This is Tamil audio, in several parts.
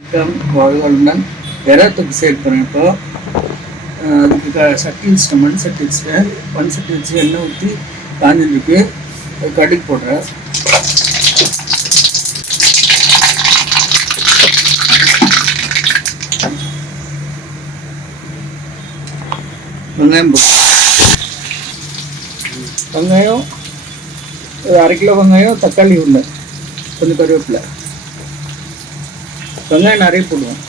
வணக்கம் வாழ்வாளுடன் விரத்துக்கு சேர்க்கிறேன் இப்போ. அதுக்கு க சட்டி வச்சுட்டேன் மண் சட்டி வச்சுட்டேன். மண் சட்டி வச்சு எண்ணெய் ஊற்றி காஞ்சிருக்கு. கடுக்கு போடுறேன். வெங்காயம் போடு வெங்காயம் ஒரு அரை கிலோ வெங்காயம் தக்காளி உருண்டை கொஞ்சம் கருவேப்பிலை. வெங்காயம் நிறைய போடுவோம்.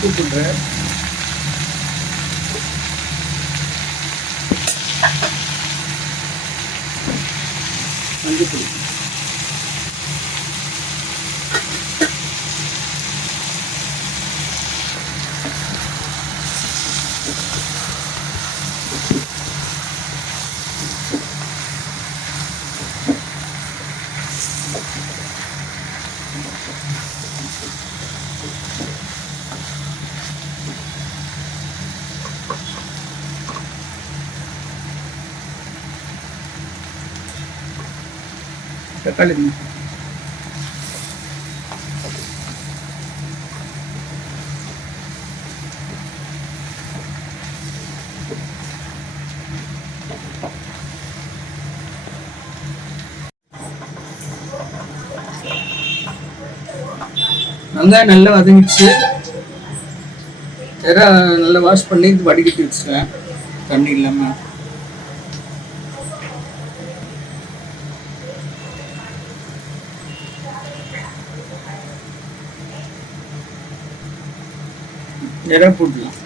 கூப்பிடுறேன் மஞ்சள் பொடி தக்காளி வெங்காயம் நல்லா வதங்கிச்சு நல்லா வாஷ் பண்ணி வடிகட்டி வச்சுட்டேன். தண்ணி இல்லாமல் நிறைய போடலாம்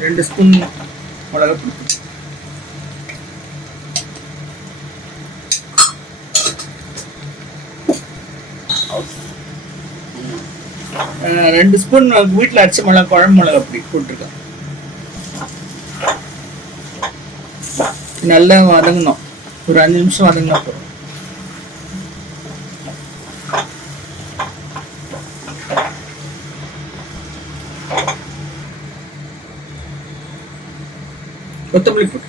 ரெண்டு ஸ்பூன் மிளகா பொடி ரெண்டு ஸ்பூன் வீட்டில் அரைச்ச மிளகா குழம்பு மிளகா அப்படி போட்டிருக்கேன். நல்லா வதங்கணும். ஒரு அஞ்சு நிமிஷம் வதங்கினா போதும். கொத்தமல்லி போட்டு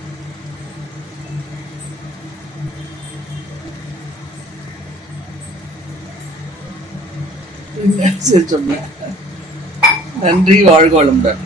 சரி சொன்னேன். நன்றி வாழ்க வளமுடன்.